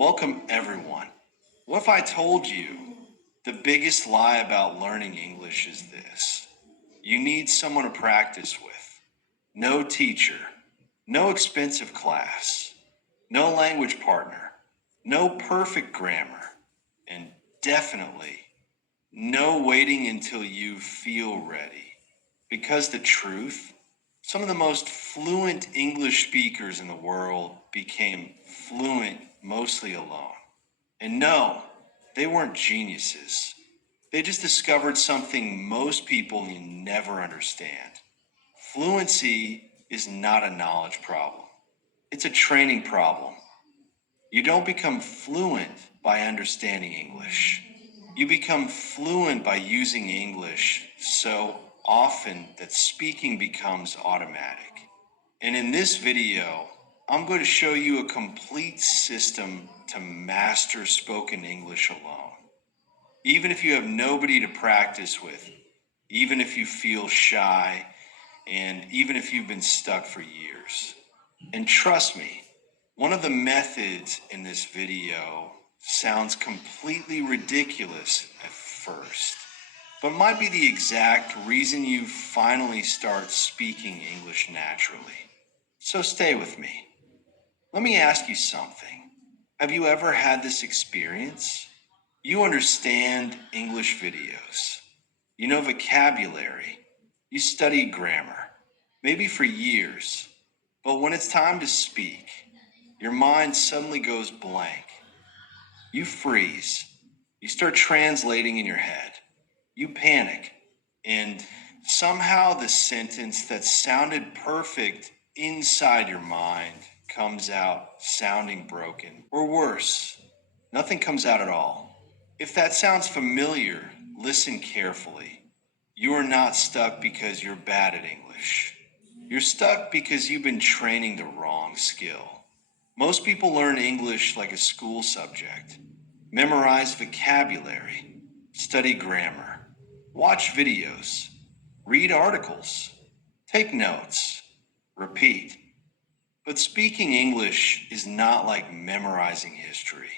Welcome, everyone. What if I told you the biggest lie about learning English is this? You need someone to practice with. No teacher, no expensive class, no language partner, no perfect grammar, and definitely no waiting until you feel ready. Because the truth, some of the most fluent English speakers in the world became fluent mostly alone. And no, they weren't geniuses. They just discovered something most people never understand. Fluency is not a knowledge problem. It's a training problem. You don't become fluent by understanding English. You become fluent by using English so often that speaking becomes automatic. And in this video, I'm going to show you a complete system to master spoken English alone. Even if you have nobody to practice with, even if you feel shy, and even if you've been stuck for years. And trust me, one of the methods in this video sounds completely ridiculous at first, but might be the exact reason you finally start speaking English naturally. So stay with me. Let me ask you something. Have you ever had this experience? You understand English videos. You know vocabulary. You study grammar, maybe for years. But when it's time to speak, your mind suddenly goes blank. You freeze. You start translating in your head. You panic. And somehow the sentence that sounded perfect inside your mind comes out sounding broken. Or worse, nothing comes out at all. If that sounds familiar, listen carefully. You are not stuck because you're bad at English. You're stuck because you've been training the wrong skill. Most people learn English like a school subject. Memorize vocabulary, study grammar, watch videos, read articles, take notes, repeat. But speaking English is not like memorizing history.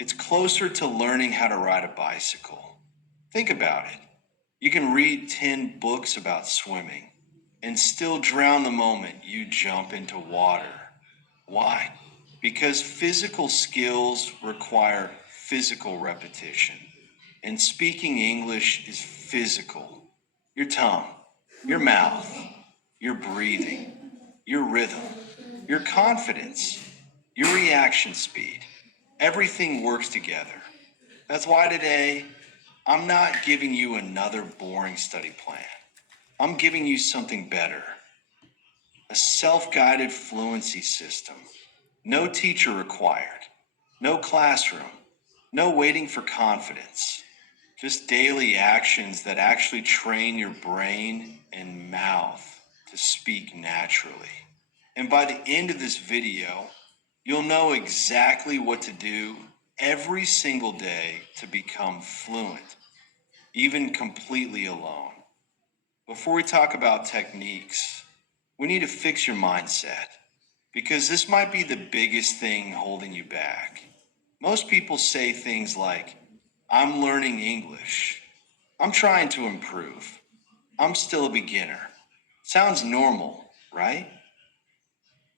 It's closer to learning how to ride a bicycle. Think about it. You can read 10 books about swimming and still drown the moment you jump into water. Why? Because physical skills require physical repetition. And speaking English is physical. Your tongue, your mouth, your breathing, your rhythm, your confidence, your reaction speed. Everything works together. That's why today, I'm not giving you another boring study plan. I'm giving you something better. A self-guided fluency system. No teacher required. No classroom. No waiting for confidence. Just daily actions that actually train your brain and mouth to speak naturally. And by the end of this video, you'll know exactly what to do every single day to become fluent, even completely alone. Before we talk about techniques, we need to fix your mindset because this might be the biggest thing holding you back. Most people say things like, I'm learning English. I'm trying to improve. I'm still a beginner. Sounds normal, right?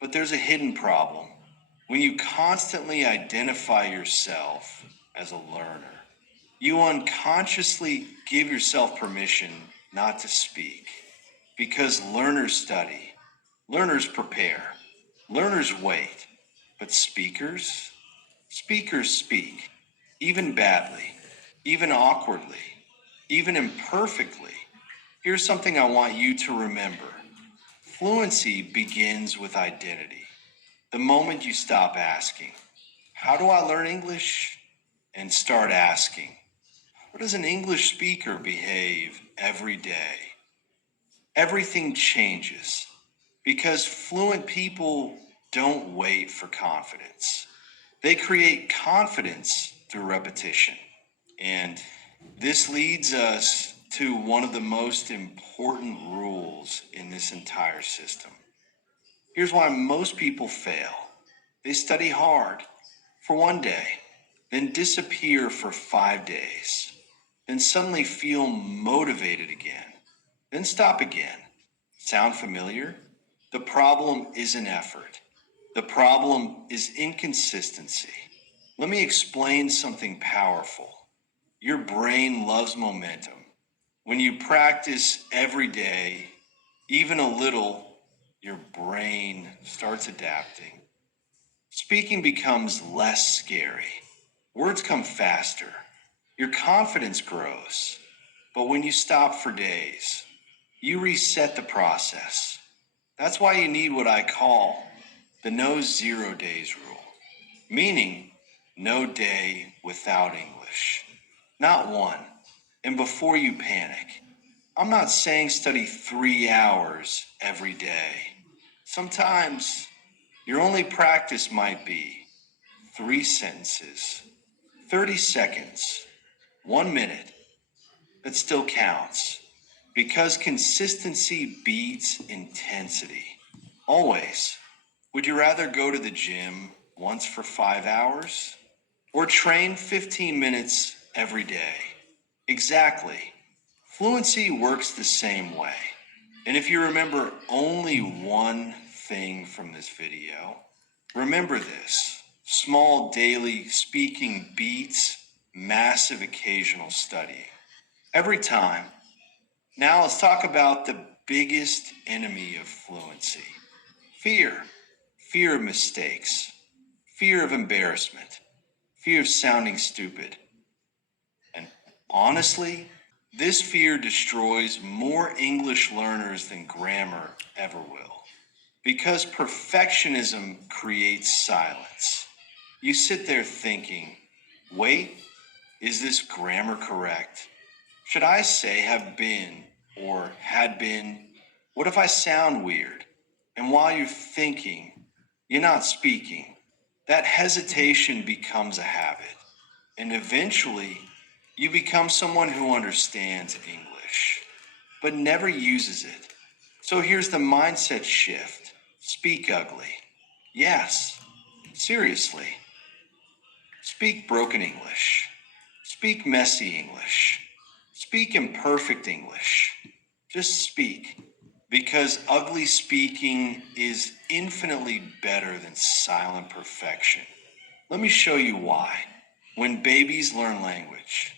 But there's a hidden problem. When you constantly identify yourself as a learner, you unconsciously give yourself permission not to speak. Because learners study, learners prepare, learners wait. But speakers speak, even badly, even awkwardly, even imperfectly. Here's something I want you to remember. Fluency begins with identity. The moment you stop asking, how do I learn English? And start asking, how does an English speaker behave every day? Everything changes because fluent people don't wait for confidence. They create confidence through repetition. And this leads us to one of the most important rules in this entire system. Here's why most people fail. They study hard, for one day, then disappear for 5 days, then suddenly feel motivated again, then stop again. Sound familiar? The problem isn't effort. The problem is inconsistency. Let me explain something powerful. Your brain loves momentum. When you practice every day, even a little, your brain starts adapting. Speaking becomes less scary. Words come faster. Your confidence grows. But when you stop for days, you reset the process. That's why you need what I call the no 0 days rule, meaning no day without English. Not one. And before you panic, I'm not saying study 3 hours every day. Sometimes your only practice might be 3 sentences, 30 seconds, 1 minute. That still counts because consistency beats intensity. Always. Would you rather go to the gym once for 5 hours or train 15 minutes every day? Exactly. Fluency works the same way. And if you remember only one thing from this video, remember this. Small daily speaking beats massive occasional studying. Every time. Now let's talk about the biggest enemy of fluency. Fear. Fear of mistakes. Fear of embarrassment. Fear of sounding stupid. And honestly, this fear destroys more English learners than grammar ever will. Because perfectionism creates silence. You sit there thinking, wait, is this grammar correct? Should I say have been or had been? What if I sound weird? And while you're thinking, you're not speaking. That hesitation becomes a habit. And eventually, you become someone who understands English, but never uses it. So here's the mindset shift. Speak ugly. Yes, seriously. Speak broken English. Speak messy English. Speak imperfect English. Just speak. Because ugly speaking is infinitely better than silent perfection. Let me show you why. When babies learn language,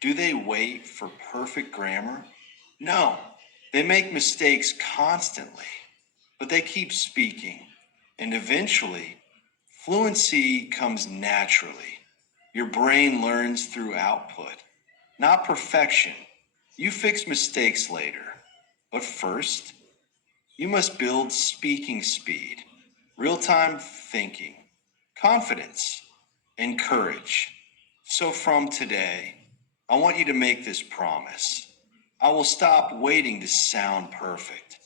do they wait for perfect grammar? No. They make mistakes constantly, but they keep speaking. And eventually, fluency comes naturally. Your brain learns through output, not perfection. You fix mistakes later. But first, you must build speaking speed, real time thinking, confidence, and courage. So from today, I want you to make this promise. I will stop waiting to sound perfect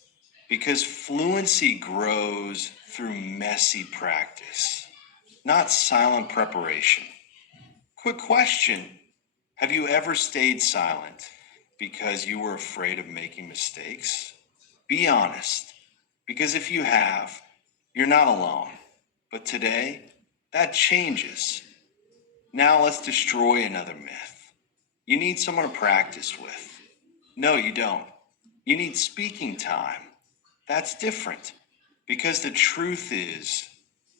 because fluency grows through messy practice, not silent preparation. Quick question. Have you ever stayed silent because you were afraid of making mistakes? Be honest, because if you have, you're not alone. But today, that changes. Now let's destroy another myth. You need someone to practice with. No, you don't. You need speaking time. That's different. Because the truth is,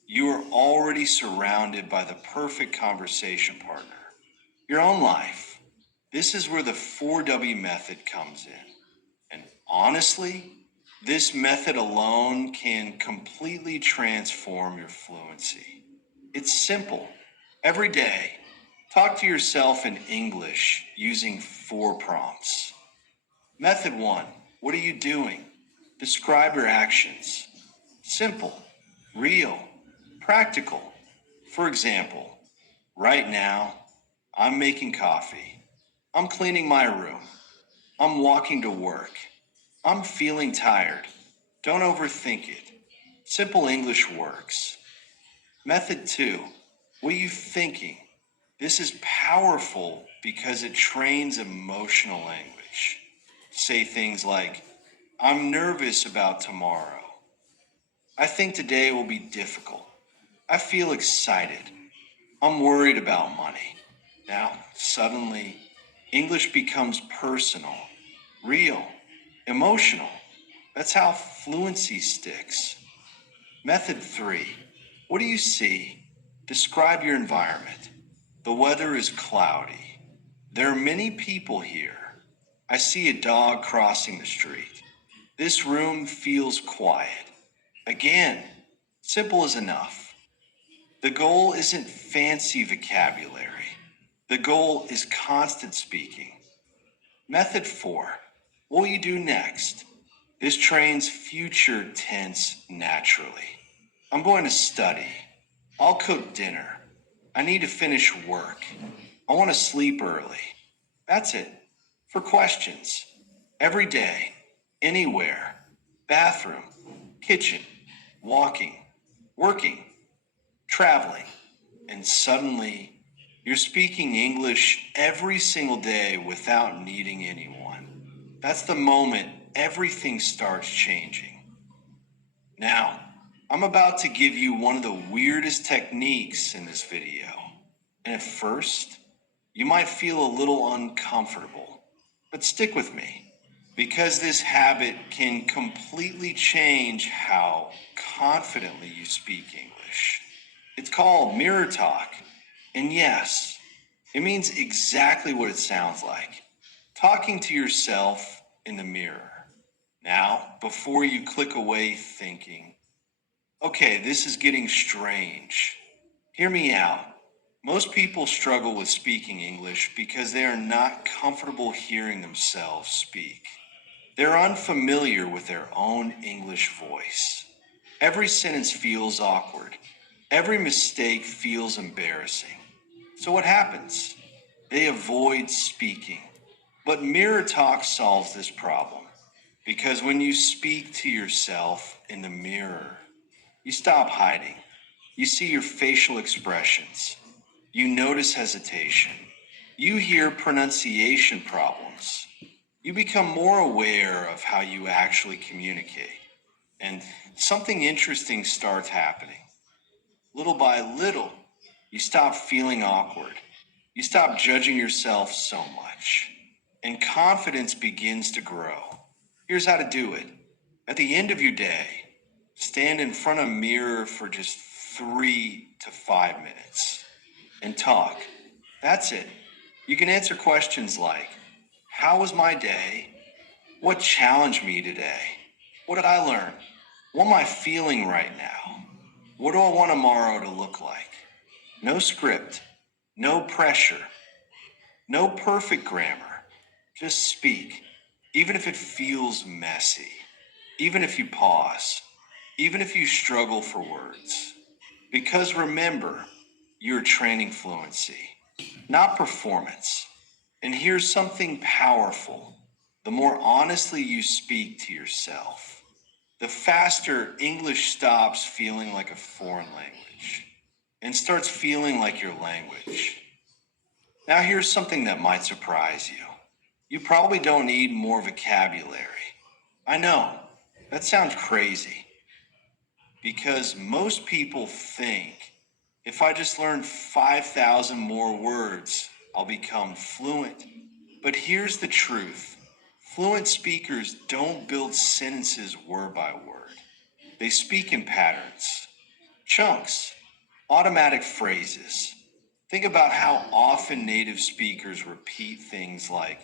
you are already surrounded by the perfect conversation partner. Your own life. This is where the 4W method comes in. And honestly, this method alone can completely transform your fluency. It's simple. Every day, talk to yourself in English using 4 prompts. Method 1. What are you doing? Describe your actions. Simple, real, practical. For example, right now, I'm making coffee. I'm cleaning my room. I'm walking to work. I'm feeling tired. Don't overthink it. Simple English works. Method 2. What are you thinking? This is powerful because it trains emotional language. Say things like, I'm nervous about tomorrow. I think today will be difficult. I feel excited. I'm worried about money. Now, suddenly, English becomes personal, real, emotional. That's how fluency sticks. Method 3. What do you see? Describe your environment. The weather is cloudy. There are many people here. I see a dog crossing the street. This room feels quiet. Again, simple as enough. The goal isn't fancy vocabulary. The goal is constant speaking. Method 4. What will you do next? This trains future tense naturally. I'm going to study. I'll cook dinner. I need to finish work. I want to sleep early. That's it. For questions. Every day. Anywhere. Bathroom. Kitchen. Walking. Working. Traveling. And suddenly, you're speaking English every single day without needing anyone. That's the moment everything starts changing. Now, I'm about to give you one of the weirdest techniques in this video. And at first, you might feel a little uncomfortable. But stick with me, because this habit can completely change how confidently you speak English. It's called mirror talk. And yes, it means exactly what it sounds like. Talking to yourself in the mirror. Now, before you click away thinking, okay, this is getting strange. Hear me out. Most people struggle with speaking English because they are not comfortable hearing themselves speak. They're unfamiliar with their own English voice. Every sentence feels awkward. Every mistake feels embarrassing. So what happens? They avoid speaking. But mirror talk solves this problem. Because when you speak to yourself in the mirror, you stop hiding. You see your facial expressions. You notice hesitation. You hear pronunciation problems. You become more aware of how you actually communicate. And something interesting starts happening. Little by little, you stop feeling awkward. You stop judging yourself so much. And confidence begins to grow. Here's how to do it. At the end of your day, stand in front of a mirror for just 3 to 5 minutes and talk. That's it. You can answer questions like, how was my day? What challenged me today? What did I learn? What am I feeling right now? What do I want tomorrow to look like? No script, no pressure, no perfect grammar. Just speak, even if it feels messy, even if you pause, even if you struggle for words. Because remember, you're training fluency, not performance. And here's something powerful. The more honestly you speak to yourself, the faster English stops feeling like a foreign language and starts feeling like your language. Now, here's something that might surprise you. You probably don't need more vocabulary. I know, that sounds crazy because most people think if I just learn 5,000 more words, I'll become fluent. But here's the truth. Fluent speakers don't build sentences word by word. They speak in patterns, chunks, automatic phrases. Think about how often native speakers repeat things like,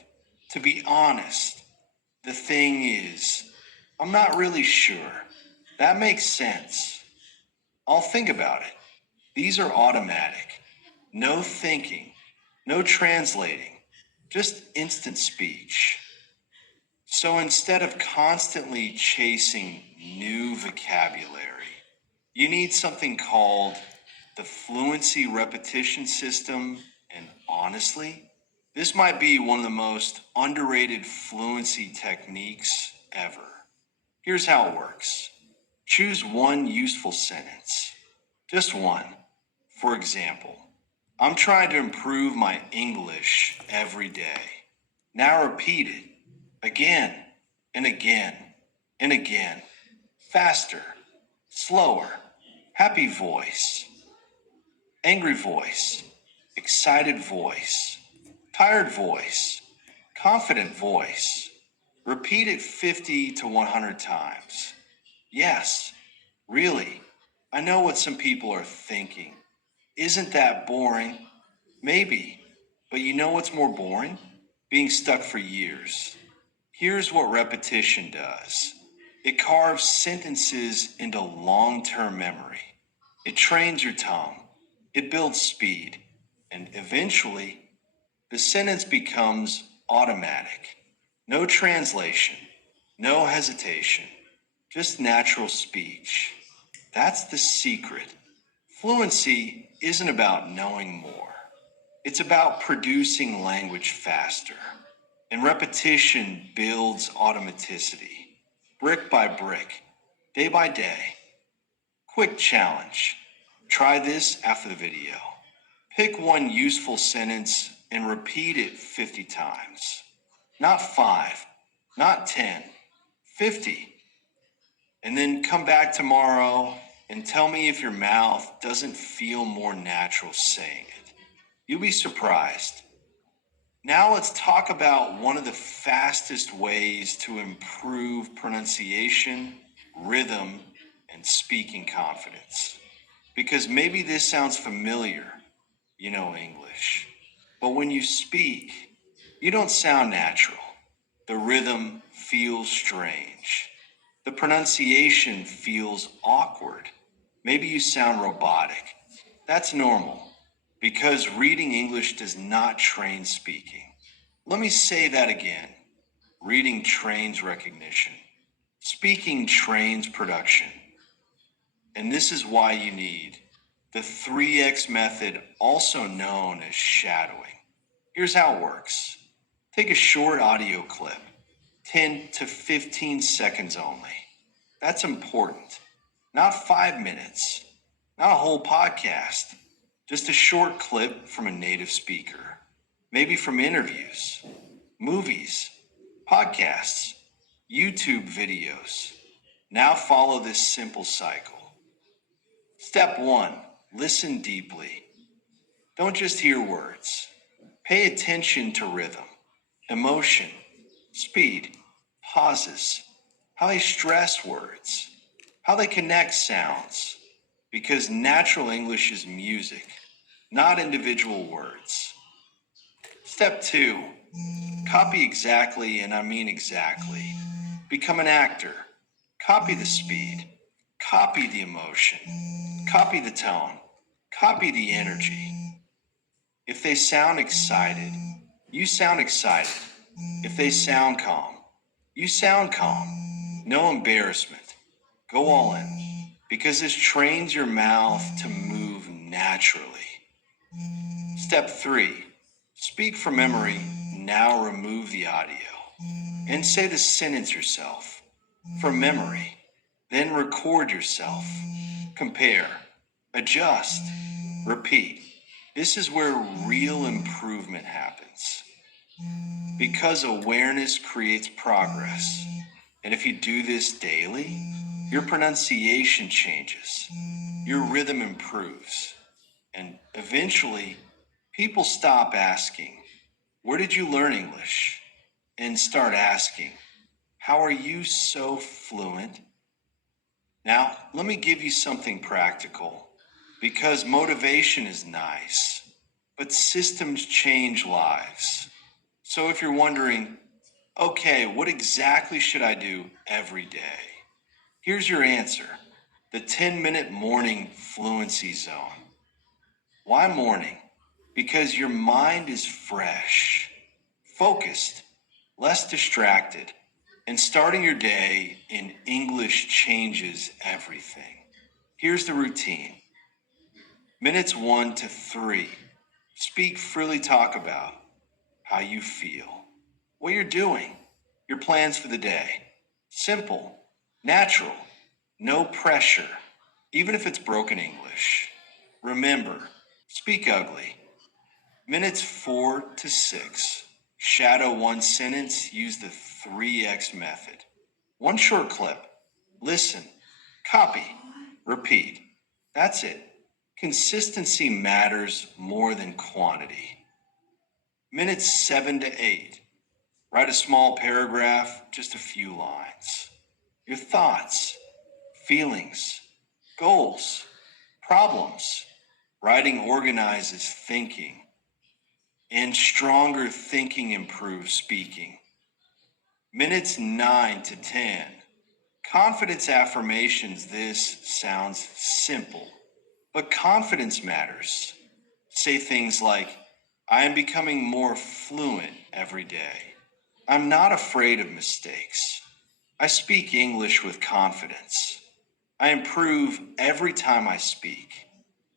to be honest, the thing is, I'm not really sure. That makes sense. I'll think about it. These are automatic. No thinking, no translating, just instant speech. So instead of constantly chasing new vocabulary, you need something called the fluency repetition system. And honestly, this might be one of the most underrated fluency techniques ever. Here's how it works. Choose one useful sentence. Just one. For example, I'm trying to improve my English every day. Now repeat it again and again and again. Faster, slower, happy voice. angry voice, excited voice, tired voice, confident voice. Repeat it 50 to 100 times. Yes, really. I know what some people are thinking. Isn't that boring? Maybe. But you know what's more boring? Being stuck for years. Here's what repetition does. It carves sentences into long-term memory. It trains your tongue. It builds speed. And eventually, the sentence becomes automatic. No translation, no hesitation, just natural speech. That's the secret. Fluency isn't about knowing more. It's about producing language faster. And repetition builds automaticity, brick by brick, day by day. Quick challenge. Try this after the video. Pick one useful sentence and repeat it 50 times. Not 5, not 10, 50. And then come back tomorrow and tell me if your mouth doesn't feel more natural saying it. You'll be surprised. Now let's talk about one of the fastest ways to improve pronunciation, rhythm, and speaking confidence. Because maybe this sounds familiar, you know English. But when you speak, you don't sound natural. The rhythm feels strange. The pronunciation feels awkward. Maybe you sound robotic. That's normal because reading English does not train speaking. Let me say that again. Reading trains recognition. Speaking trains production. And this is why you need the 3X method, also known as shadowing. Here's how it works. Take a short audio clip, 10 to 15 seconds only. That's important. Not 5 minutes, not a whole podcast, just a short clip from a native speaker. Maybe from interviews, movies, podcasts, YouTube videos. Now follow this simple cycle. Step 1, listen deeply. Don't just hear words. Pay attention to rhythm, emotion, speed, pauses, how they stress words, how they connect sounds. Because natural English is music, not individual words. Step 2, copy exactly, and I mean exactly. Become an actor. Copy the speed. Copy the emotion. Copy the tone. Copy the energy. If they sound excited, you sound excited. If they sound calm, you sound calm. No embarrassment. Go all in. Because this trains your mouth to move naturally. Step 3, speak from memory. Now remove the audio. And say the sentence yourself. From memory. Then record yourself. Compare. Adjust. Repeat. This is where real improvement happens. Because awareness creates progress. And if you do this daily, your pronunciation changes. Your rhythm improves. And eventually, people stop asking, "Where did you learn English?" and start asking, "How are you so fluent?" Now, let me give you something practical. Because motivation is nice, but systems change lives. So if you're wondering, okay, what exactly should I do every day? Here's your answer. The 10-minute morning fluency zone. Why morning? Because your mind is fresh, focused, less distracted, and starting your day in English changes everything. Here's the routine. Minutes 1 to 3. Speak freely, talk about how you feel, what you're doing, your plans for the day. Simple, natural, no pressure, even if it's broken English. Remember, speak ugly. Minutes 4 to 6. Shadow one sentence, use the 3X method. One short clip. Listen, copy, repeat. That's it. Consistency matters more than quantity. Minutes 7 to 8. Write a small paragraph, just a few lines. Your thoughts, feelings, goals, problems. Writing organizes thinking, and stronger thinking improves speaking. Minutes 9 to 10. Confidence affirmations. This sounds simple, but confidence matters. Say things like, I am becoming more fluent every day. I'm not afraid of mistakes. I speak English with confidence. I improve every time I speak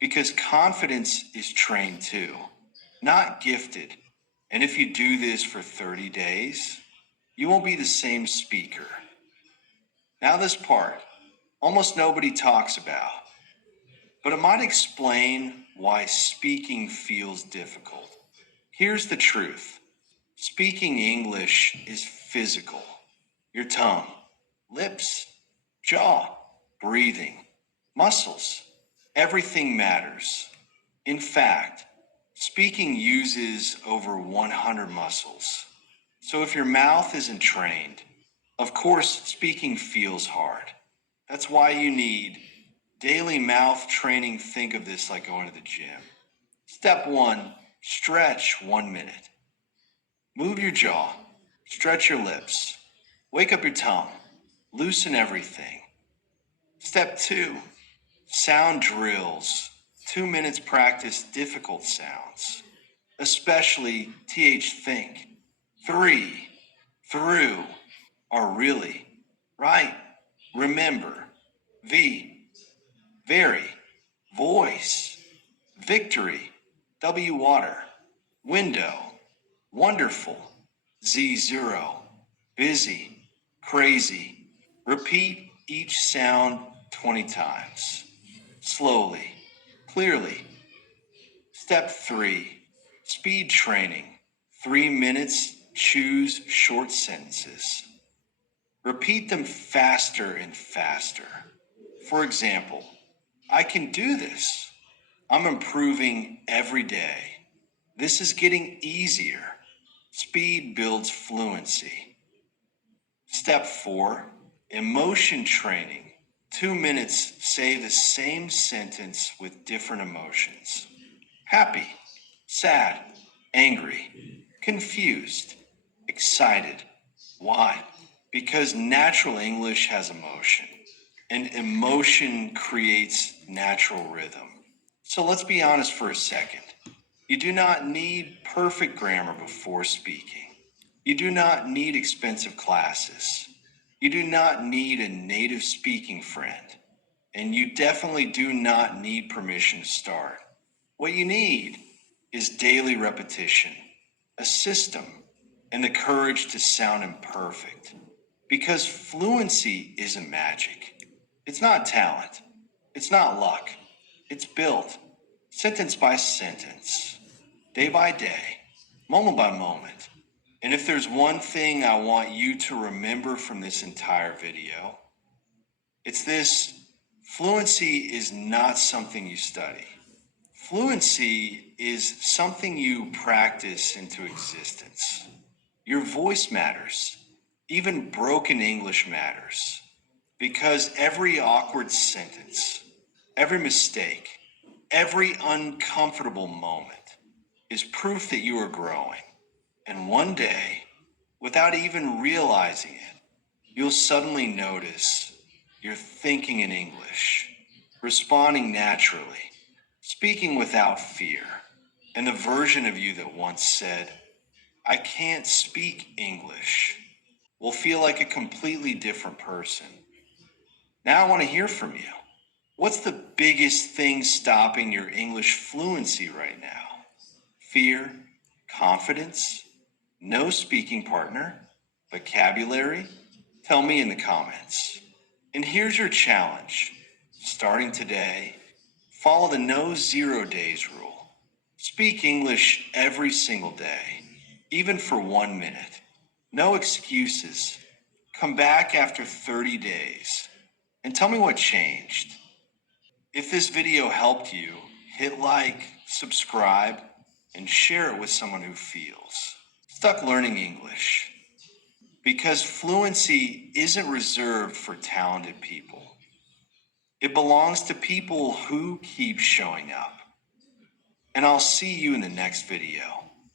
because confidence is trained too, not gifted. And if you do this for 30 days, you won't be the same speaker. Now, this part, almost nobody talks about, but it might explain why speaking feels difficult. Here's the truth. Speaking English is physical. Your tongue, lips, jaw, breathing, muscles, everything matters. In fact, speaking uses over 100 muscles. So if your mouth isn't trained, of course, speaking feels hard. That's why you need daily mouth training. Think of this like going to the gym. Step 1, stretch 1 minute. Move your jaw, stretch your lips, wake up your tongue, loosen everything. Step 2, sound drills. 2 minutes practice difficult sounds, especially th think. 3, through, are really, right, remember, v, very, voice, victory, w, water, window, wonderful, z0, busy, crazy. Repeat each sound 20 times. Slowly, clearly. Step 3, speed training. 3 minutes, choose short sentences. Repeat them faster and faster. For example, I can do this. I'm improving every day. This is getting easier. Speed builds fluency. Step 4, emotion training. 2 minutes, say the same sentence with different emotions. Happy, sad, angry, confused, excited. Why? Because natural English has emotion, and emotion creates natural rhythm. So let's be honest for a second. You do not need perfect grammar before speaking. You do not need expensive classes. You do not need a native speaking friend. And you definitely do not need permission to start. What you need is daily repetition, a system, and the courage to sound imperfect. Because fluency isn't magic. It's not talent. It's not luck. It's built, sentence by sentence, day by day, moment by moment. And if there's one thing I want you to remember from this entire video, it's this: fluency is not something you study. Fluency is something you practice into existence. Your voice matters. Even broken English matters. Because every awkward sentence, every mistake, every uncomfortable moment is proof that you are growing. And one day, without even realizing it, you'll suddenly notice you're thinking in English, responding naturally, speaking without fear, and the version of you that once said, I can't speak English, will feel like a completely different person. Now I want to hear from you. What's the biggest thing stopping your English fluency right now? Fear, confidence, no speaking partner, vocabulary? Tell me in the comments. And here's your challenge. Starting today, follow the no 0 days rule. Speak English every single day, even for 1 minute. No excuses. Come back after 30 days and tell me what changed. If this video helped you, hit like, subscribe, and share it with someone who feels stuck learning English. Because fluency isn't reserved for talented people. It belongs to people who keep showing up. And I'll see you in the next video.